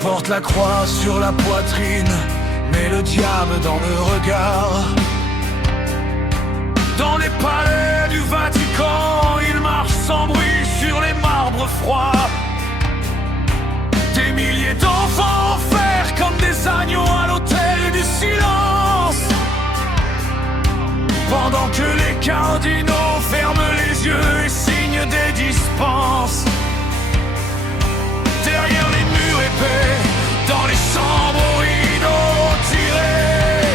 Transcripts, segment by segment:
porte la croix sur la poitrine, mais le diable dans le regard. Dans les palais du Vatican, il marche sans bruit sur les marbres froids. Des milliers d'enfants offerts comme des agneaux à l'autel du silence. Pendant que les cardinaux ferment les yeux et signent des dispenses. Derrière les murs épais, dans les chambres aux rideaux tirés,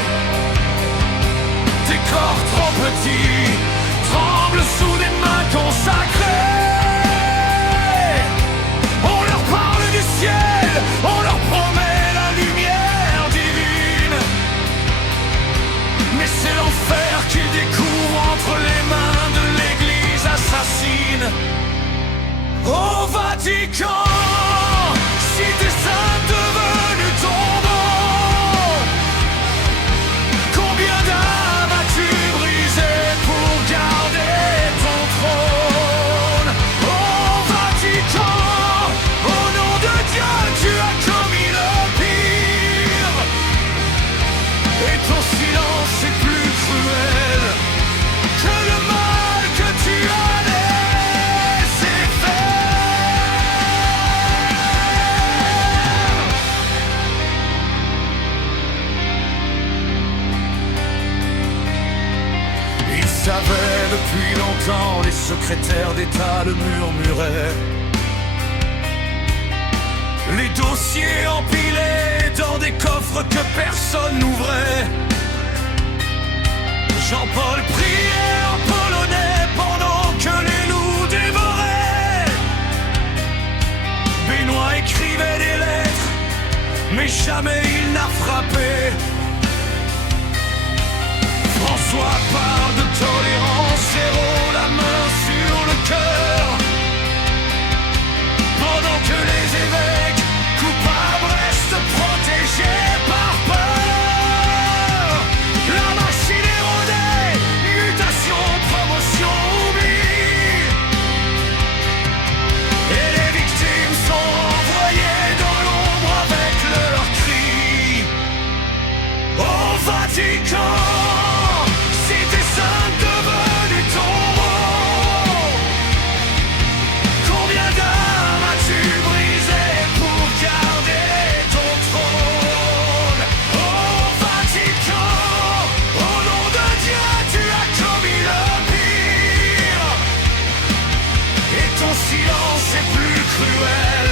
des corps trop petits tremblent sous des mains consacrées. On leur parle du ciel, on leur promet la lumière divine, mais c'est l'enfer qu'ils découvrent entre les mains de l'église assassine. Au Vatican, cité sainte devenue tombeau, combien d'âmes as-tu brisé pour garder ton trône? Au Vatican, au nom de Dieu, tu as commis le pire, et ton silence est plus cruel que le mal que tu as laissé faire. Il savait depuis longtemps, les secrétaires d'État le murmuraient. Les dossiers empilés dans des coffres que personne n'ouvrait. Jean-Paul priait en polonais pendant que les loups dévoraient. Benoît écrivait des lettres, mais jamais il n'a frappé. François parle de tolérance, zéro, la main sur le cœur. Pendant que les évêques coupables restent protégés par peur. La machine est rodée, mutation, promotion, oubli. Et les victimes sont envoyées dans l'ombre avec leurs cris. Au Vatican, cité sainte devenue tombeau, combien d'âmes as-tu brisé pour garder ton trône? Au Vatican, au nom de Dieu, tu as commis le pire, et ton silence est plus cruel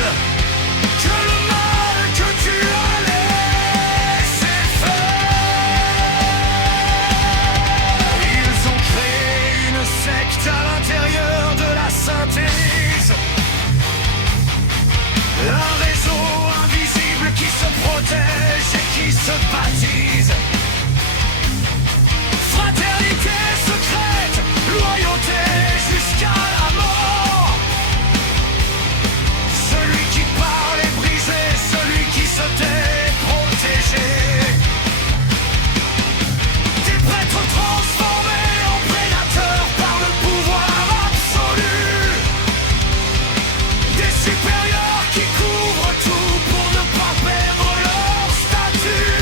que le mal que tu as laissé faire. Ils ont créé une secte à l'intérieur de la Sainte-Église, un réseau invisible qui se protège et qui se baptise. Fraternité secrète, loyauté jusqu'à la mort. Celui qui parle est brisé, celui qui se tait est protégé. Des prêtres transformés en prédateurs par le pouvoir absolu. Des supérieurs qui couvrent tout pour ne pas perdre leur statut.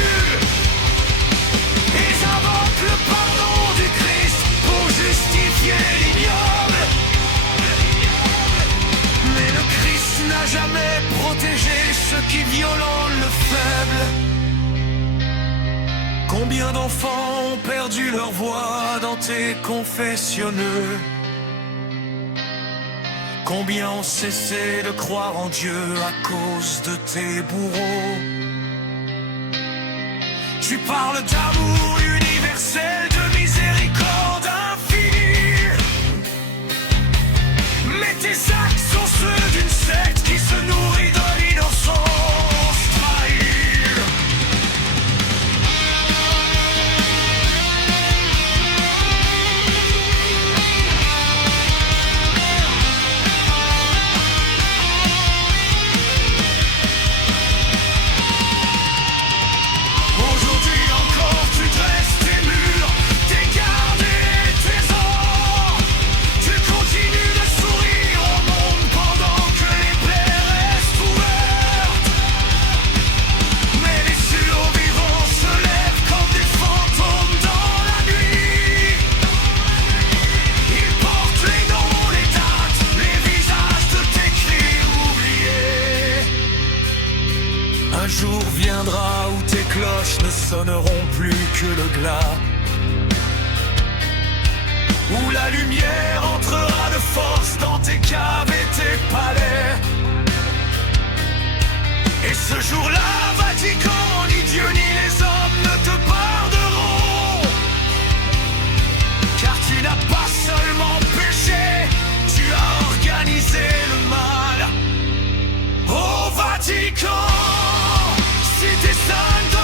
Ils invoquent le pardon du Christ pour justifier l'ignoble. Mais le Christ n'a jamais protégé ceux qui violentent le faible. Combien d'enfants ont perdu leur voix dans tes confessionneux? Combien ont cessé de croire en Dieu à cause de tes bourreaux? Tu parles d'amour universel, de miséricorde infinie, mais tes actes sont ceux d'une secte qui se nourrit de l'innocence trahie. Aujourd'hui encore tu dresses tes murs viendra où tes cloches ne sonneront plus que le glas, où la lumière entrera de force dans tes caves et tes palais. Et ce jour-là, Vatican, ni Dieu ni les hommes ne te pardonneront, car tu n'as pas seulement péché, tu as organisé le mal. Au Vatican, cité sainte